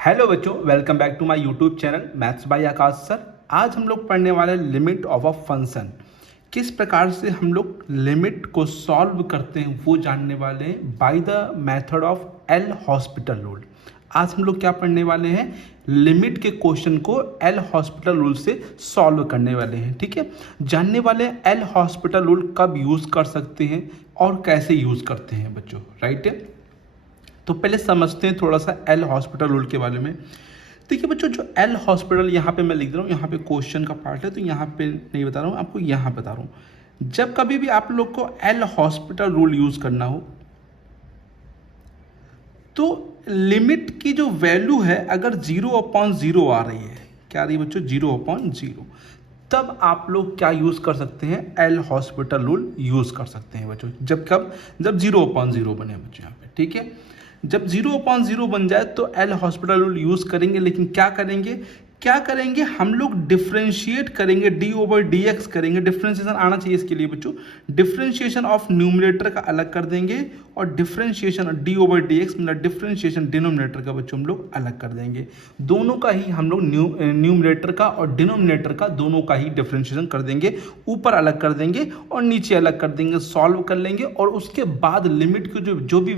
Hello बच्चों, welcome back to my YouTube channel maths by Aakash sir. आज हम लोग पढ़ने वाले लिमिट ऑफ अ फंक्शन, किस प्रकार से हम लोग लिमिट को सॉल्व करते हैं वो जानने वाले हैं by the method of L hospital rule. आज हम लोग क्या पढ़ने वाले हैं, लिमिट के क्वेश्चन को एल हॉस्पिटल रूल से सॉल्व करने वाले हैं। ठीक है, जानने वाले हैं एल हॉस्पिटल रूल कब यूज़ कर सकते हैं और कैसे यूज़ करते हैं बच्चों। राइट है, तो पहले समझते हैं थोड़ा सा एल हॉस्पिटल रूल के बारे में। देखिए बच्चों, जो एल हॉस्पिटल यहाँ पे मैं लिख रहा हूँ, यहाँ पे क्वेश्चन का पार्ट है तो यहाँ पे नहीं बता रहा हूँ आपको, यहाँ बता रहा हूँ। जब कभी भी आप लोग को एल हॉस्पिटल रूल यूज़ करना हो तो लिमिट की जो वैल्यू है अगर 0/0 आ रही है, क्या आ रही है बच्चों, 0/0, तब आप लोग क्या यूज़ कर सकते हैं, एल हॉस्पिटल रूल यूज़ कर सकते हैं बच्चों। जब कब, जब 0/0 बने बच्चों यहाँ पे। ठीक है, जब 0/0 बन जाए तो एल हॉस्पिटल रूल यूज़ करेंगे, लेकिन क्या करेंगे हम लोग डिफ्रेंशिएट करेंगे, d/dx करेंगे। डिफ्रेंशिएशन आना चाहिए इसके लिए बच्चों। डिफ्रेंशिएशन ऑफ न्यूमरेटर का अलग कर देंगे और डिफ्रेंशिएशन d/dx मतलब डिफ्रेंशिएशन डिनोमिनेटर का बच्चों हम लोग अलग कर देंगे। दोनों का ही हम लोग न्यूमरेटर का और डिनोमिनेटर का दोनों का ही डिफ्रेंशिएशन कर देंगे, ऊपर अलग कर देंगे और नीचे अलग कर देंगे, सॉल्व कर लेंगे और उसके बाद लिमिट की जो भी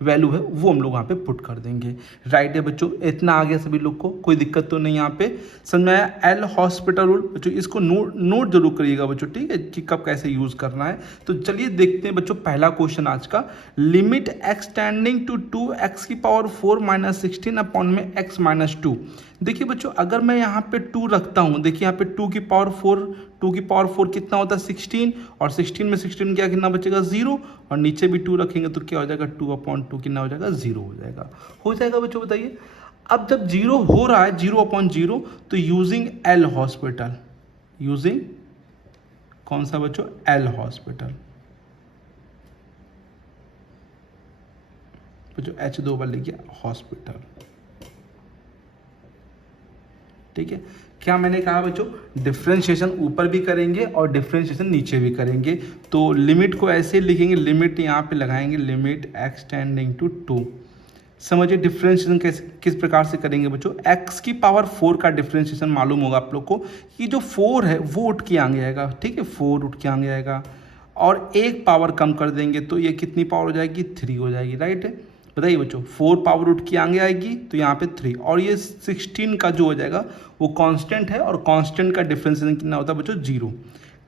वैल्यू है वो हम लोग वहाँ पे पुट कर देंगे। राइट है बच्चों, इतना आ गया सभी लोग को, कोई दिक्कत तो नहीं यहाँ पे, समझ में आया। एल हॉस्पिटल रूल बच्चों, इसको नोट जरूर करिएगा बच्चों, ठीक है, कि कब कैसे यूज करना है। तो चलिए देखते हैं बच्चों पहला क्वेश्चन आज का। Limit x tending to 2x⁴ - 16 upon में x - 2। देखिए बच्चों, अगर मैं यहाँ पे 2 रखता हूँ, देखिए यहाँ पे 2 की पावर 4 कितना होता है 16, और 16 में 16 क्या कितना बचेगा 0, और नीचे भी 2 रखेंगे तो क्या हो जाएगा 2/2 कितना हो जाएगा 0 हो जाएगा बच्चों, बताइए। अब जब 0 हो रहा है 0/0, तो यूजिंग एल हॉस्पिटल, यूजिंग कौन सा बच्चों, एल हॉस्पिटल बच्चों, H 2 बार लिखिए हॉस्पिटल। ठीक है, क्या मैंने कहा बच्चों, डिफ्रेंशिएशन ऊपर भी करेंगे और डिफ्रेंशिएशन नीचे भी करेंगे। तो लिमिट को ऐसे लिखेंगे, लिमिट यहाँ पे लगाएंगे, लिमिट एक्स टेंडिंग टू 2। समझिए डिफ्रेंशिएशन कैसे किस प्रकार से करेंगे बच्चों। x⁴ का डिफ्रेंशिएशन मालूम होगा आप लोग को कि जो 4 है वो उठ के आगे आएगा। ठीक है, 4 उठ के आगे आएगा और एक पावर कम कर देंगे तो ये कितनी पावर हो जाएगी, 3 हो जाएगी। राइट है, बताइए बच्चों, 4 पावर उठ के आगे आएगी तो यहाँ पे 3, और ये 16 का जो हो जाएगा वो कांस्टेंट है, और कांस्टेंट का डिफरेंशिएशन कितना होता है बच्चों, 0।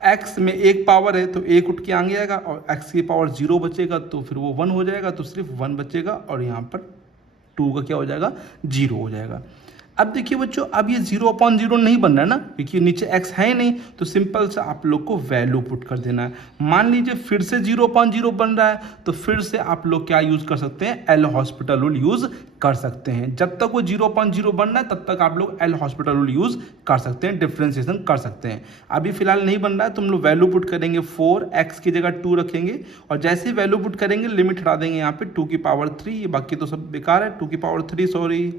x में एक पावर है तो एक उठ के आगे आएगा, और x की पावर 0 बचेगा तो फिर वो 1 हो जाएगा, तो सिर्फ 1 बचेगा, और यहाँ पर 2 का क्या हो जाएगा 0 हो जाएगा। अब देखिए बच्चों, अब ये 0/0 नहीं बन रहा है ना, क्योंकि नीचे x है ही नहीं, तो सिंपल से आप लोग को वैल्यू पुट कर देना है। मान लीजिए फिर से 0/0 बन रहा है, तो फिर से आप लोग क्या यूज कर सकते हैं, एल हॉस्पिटल रूल यूज कर सकते हैं। जब तक वो 0/0 बन रहा है तब तक आप लोग एल हॉस्पिटल रूल यूज कर सकते हैं, डिफ्रेंशिएशन कर सकते हैं। अभी फिलहाल नहीं बन रहा है तो हम लोग वैल्यू पुट करेंगे 4, x की जगह 2 रखेंगे, और जैसे ही वैल्यू पुट करेंगे लिमिट हटा देंगे यहाँ पे 2⁻3, बाकी तो सब बेकार है। 2⁻3 सॉरी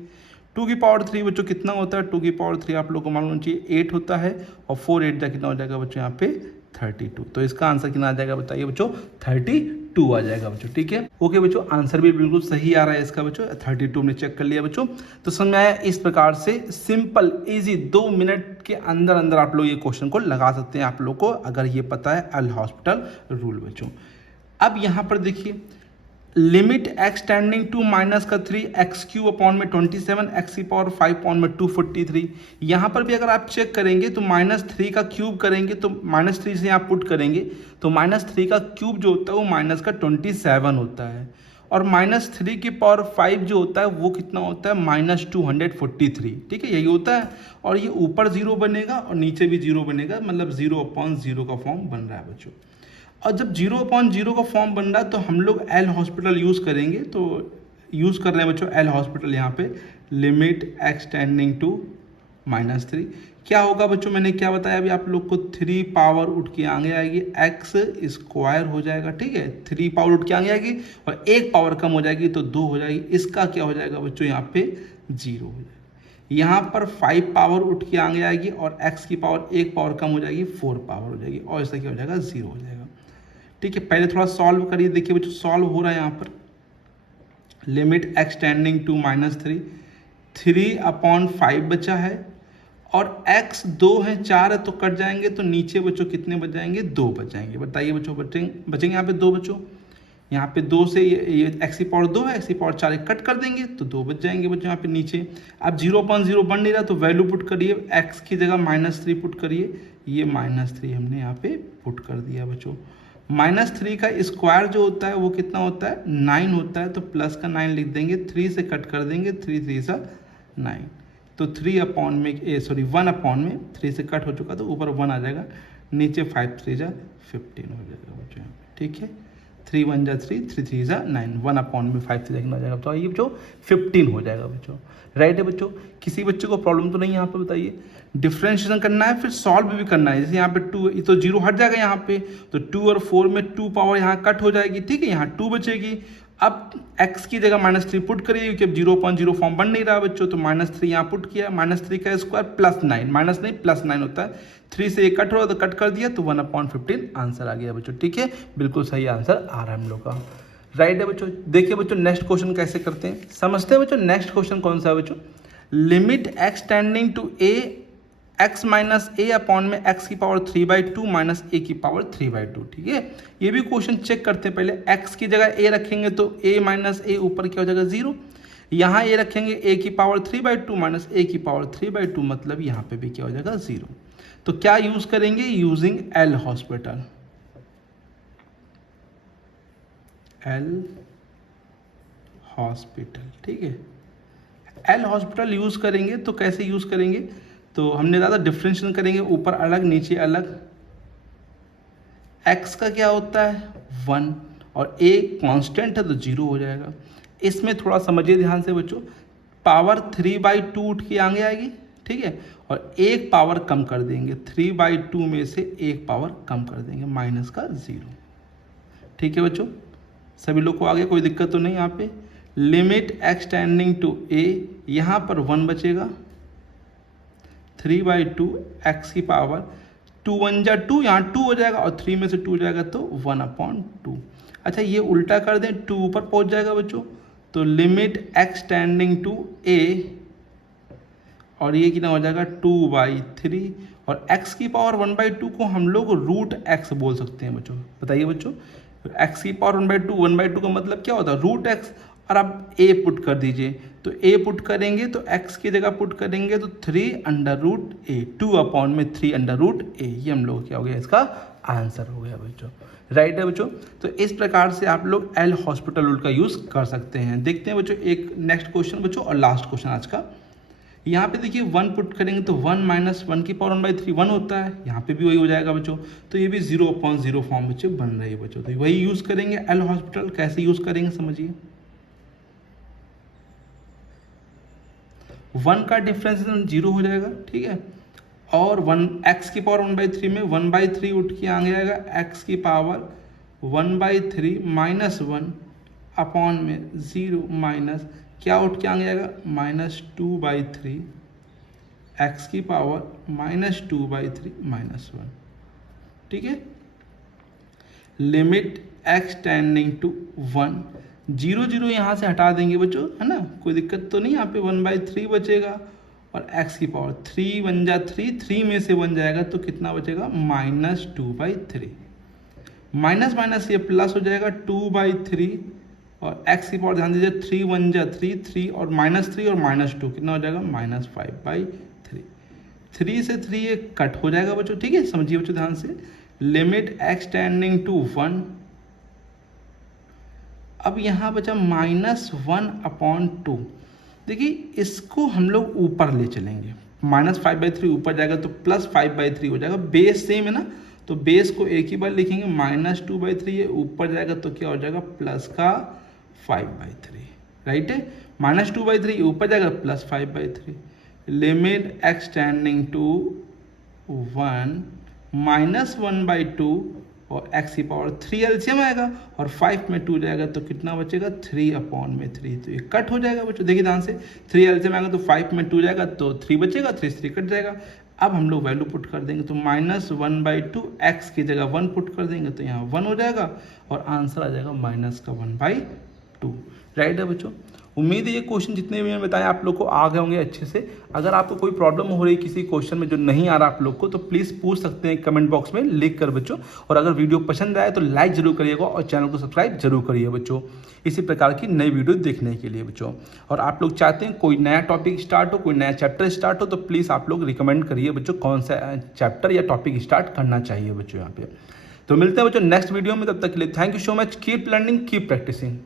2⁻3 बच्चों कितना होता है, 2⁻3 आप लोग को मालूम चाहिए 8 होता है, और 4 8 कितना हो जाएगा बच्चों यहाँ पे 32। तो इसका आंसर कितना आ जाएगा बताइए बच्चों, 32 आ जाएगा बच्चों। ठीक है, ओके बच्चों, आंसर भी बिल्कुल सही आ रहा है इसका बच्चों, 32 हमने चेक कर लिया बच्चों। तो समझ में आया, इस प्रकार से सिंपल इजी 2 मिनट के अंदर अंदर आप लोग ये क्वेश्चन को लगा सकते हैं, आप लोग को अगर ये पता है एल हॉस्पिटल रूल बच्चों। अब यहाँ पर देखिए, limit x tending to -3 x³ upon में 27 x⁵ अपॉन में 243। यहाँ पर भी अगर आप चेक करेंगे तो -3 का क्यूब करेंगे तो -3 से आप पुट करेंगे तो -3 का क्यूब जो होता है वो -27 होता है, और -3⁵ जो होता है वो कितना होता है -243। ठीक है, यही होता है, और ये ऊपर 0 बनेगा और नीचे भी 0 बनेगा, मतलब 0/0 का फॉर्म बन रहा है बच्चों। और जब 0/0 का फॉर्म बन रहा है तो हम लोग एल हॉस्पिटल यूज़ करेंगे। तो यूज़ कर रहे हैं बच्चों एल हॉस्पिटल यहाँ पे, लिमिट एक्स टेंडिंग टू -3। क्या होगा बच्चों, मैंने क्या बताया अभी आप लोग को, 3 पावर उठ के आगे आएगी, x² हो जाएगा। ठीक है, 3 पावर उठ के आगे आएगी और एक पावर कम हो जाएगी तो 2 हो जाएगी। इसका क्या हो जाएगा बच्चों, यहाँ पे 0 हो जाएगा। यहाँ पर 5 पावर उठ के आगे आएगी और x की पावर एक पावर कम हो जाएगी, 4 पावर हो जाएगी, और इसका क्या हो जाएगा 0 हो जाएगा। ठीक है, पहले थोड़ा सॉल्व करिए, देखिए बच्चों सॉल्व हो रहा है यहाँ पर। लिमिट एक्स टेंडिंग टू -3, 3/5 बचा है, और x 2 है, 4 है तो कट जाएंगे, तो नीचे बच्चों कितने बच जाएंगे? 2 बच जाएंगे। बताइए बच्चों, बचेंगे यहाँ पे 2 बच्चों। यहाँ पे 2 से ये x की पावर 2 है, x की पावर 4 कट कर देंगे तो 2 बच जाएंगे बच्चों यहाँ पे नीचे। अब 0/0 बन नहीं रहा तो वैल्यू पुट करिए, x की जगह -3 पुट करिए, ये -3 हमने यहाँ पे पुट कर दिया बच्चों। -3 का स्क्वायर जो होता है वो कितना होता है? 9 होता है, तो प्लस का 9 लिख देंगे, 3 से कट कर देंगे, 3 3 सा 9, तो 1/3 में 3 से कट हो चुका तो ऊपर 1 आ जाएगा, नीचे 5 3 जा 15 हो जाएगा बच्चों। ठीक है, 3 1 जा 3, 3 3 जा 9, 1/5 में 3 आ जाएगा, तो ये बच्चों 15 हो जाएगा बच्चों। राइट है बच्चों, किसी बच्चे को प्रॉब्लम तो नहीं यहाँ पे? बताइए, डिफ्रेंशिएशन करना है फिर सॉल्व भी करना है। जैसे यहाँ पे 2 तो 0 हट जाएगा यहाँ पे, तो 2 और 4 में 2 पावर यहाँ कट हो जाएगी। ठीक है, यहाँ 2 बचेगी। अब x की जगह -3 पुट करिए, क्योंकि अब 0/0 फॉर्म बन नहीं रहा बच्चों, तो -3 यहाँ पुट किया, -3 का स्क्वायर +9, माइनस नहीं +9 होता है, 3 से एक कट हो रहा तो कट कर दिया, तो 1/15 आंसर आ गया बच्चों। ठीक है, बिल्कुल सही आंसर आ रहा है हम लोग का। राइट है बच्चों। देखिए बच्चों, नेक्स्ट क्वेश्चन कैसे करते हैं, समझते हैं बच्चों। नेक्स्ट क्वेश्चन कौन सा है बच्चों? Limit x tending to a x minus a upon में x की पावर 3/2 माइनस a की पावर 3/2। ठीक है, ये भी क्वेश्चन चेक करते हैं। पहले x की जगह a रखेंगे तो a माइनस ए ऊपर क्या हो जाएगा? 0। यहाँ a रखेंगे a की पावर 3/2 माइनस a की पावर 3/2, मतलब यहाँ पे भी क्या हो जाएगा? 0। तो क्या यूज करेंगे? Using L hospital. L hospital, ठीक है, एल हॉस्पिटल यूज करेंगे। तो कैसे यूज करेंगे? तो हमने ज़्यादा डिफ्रेंशिएशन करेंगे, ऊपर अलग नीचे अलग। x का क्या होता है? 1, और a कांस्टेंट है तो 0 हो जाएगा। इसमें थोड़ा समझिए ध्यान से बच्चों, पावर 3/2 उठ के आगे आएगी। ठीक है, और एक पावर कम कर देंगे, 3/2 में से एक पावर कम कर देंगे, माइनस का 0। ठीक है बच्चों, सभी लोग को आगे कोई दिक्कत तो नहीं? यहाँ पे limit x tending to a, यहाँ पर 1 बचेगा, 3/2 x की पावर 2 1 जा 2, यहाँ 2 हो जाएगा, और 3 में से 2 जाएगा तो 1/2। अच्छा, ये उल्टा कर दें, 2 ऊपर पहुँच जाएगा बच्चों, तो limit x tending to a, और ये कितना हो जाएगा? 2/3, और x की पावर 1/2 को हम लोग √x बोल सकते हैं बच्चों। बताइए बच्चों, x की पावर 1/2 का मतलब क्या होता है? √x। और आप a पुट कर दीजिए, तो a पुट करेंगे तो x की जगह पुट करेंगे तो 3√a, 2/3√a, ये हम लोग क्या हो गया? इसका आंसर हो गया बच्चों। राइट है बच्चों, तो इस प्रकार से आप लोग एल हॉस्पिटल रूल का यूज़ कर सकते हैं। देखते हैं बच्चों एक नेक्स्ट क्वेश्चन बच्चों, और लास्ट क्वेश्चन आज का। यहाँ पे देखिए 1 पुट करेंगे तो 1 माइनस 1 की पावर 1/3 1 होता है, यहाँ पे भी वही हो जाएगा बच्चों। तो ये भी 0/0 फॉर्म बच्चों बन रही है बच्चों, तो वही यूज़ करेंगे एल हॉस्पिटल। कैसे यूज़ करेंगे समझिए, 1 का डिफरेंस 0 हो जाएगा। ठीक है, और 1 x की पावर 1/3 में 1/3 उठ के आगे आएगा, x की पावर 1/3 माइनस 1 अपॉन में 0 माइनस क्या उठ के आगे आएगा? -2/3 x की पावर -2/3 -1। ठीक है, लिमिट x टेंडिंग टू 1, 0 0 यहाँ से हटा देंगे बच्चों, है ना, कोई दिक्कत तो नहीं। यहाँ पे 1/3 बचेगा, और x की पावर 3 1 जा 3, 3 में से 1 जाएगा तो कितना बचेगा? -2/3, माइनस माइनस ये प्लस हो जाएगा 2/3, और x की पावर ध्यान दीजिए 3 1 जा 3, 3 और -3 और -2 कितना हो जाएगा? -5/3, 3 से 3 ये कट हो जाएगा बच्चों। ठीक है, समझिए बच्चों ध्यान से, लिमिट x टेंडिंग टू 1। अब यहाँ बचा -1/2। देखिए इसको हम लोग ऊपर ले चलेंगे, -5/3 ऊपर जाएगा तो +5/3 हो जाएगा। बेस सेम है ना, तो बेस को एक ही बार लिखेंगे, -2/3, ये ऊपर जाएगा तो क्या हो जाएगा? प्लस का 5/3। राइट है, -2/3 ऊपर जाएगा +5/3। लिमिट x टेंडिंग टू 1 -1/2, और x की पावर 3 एलसीएम आएगा, और 5 में 2 जाएगा तो कितना बचेगा? 3/3। तो ये कट हो जाएगा बच्चों, देखिए ध्यान से, 3 एलसीएम आएगा तो 5 में 2 जाएगा तो 3 बचेगा, 3 से 3 कट जाएगा। अब हम लोग वैल्यू पुट कर देंगे, तो -1/2 x की जगह 1 पुट कर देंगे तो यहाँ 1 हो जाएगा, और आंसर आ जाएगा -1/2। राइट है बच्चों, उम्मीद है ये क्वेश्चन जितने भी मैंने बताए आप लोग को आ गए होंगे अच्छे से। अगर आपको कोई प्रॉब्लम हो रही है किसी क्वेश्चन में जो नहीं आ रहा आप लोग को, तो प्लीज़ पूछ सकते हैं कमेंट बॉक्स में लिख कर बच्चों। और अगर वीडियो पसंद आए तो लाइक जरूर करिएगा और चैनल को सब्सक्राइब जरूर करिए बच्चों, इसी प्रकार की नई वीडियो देखने के लिए बच्चों। और आप लोग चाहते हैं कोई नया टॉपिक स्टार्ट हो, कोई नया चैप्टर स्टार्ट हो, तो प्लीज़ आप लोग रिकमेंड करिए बच्चों कौन सा चैप्टर या टॉपिक स्टार्ट करना चाहिए बच्चों यहाँ पे। तो मिलते हैं बच्चों नेक्स्ट वीडियो में, तब तक के लिए thank you so much. Keep learning, keep practising.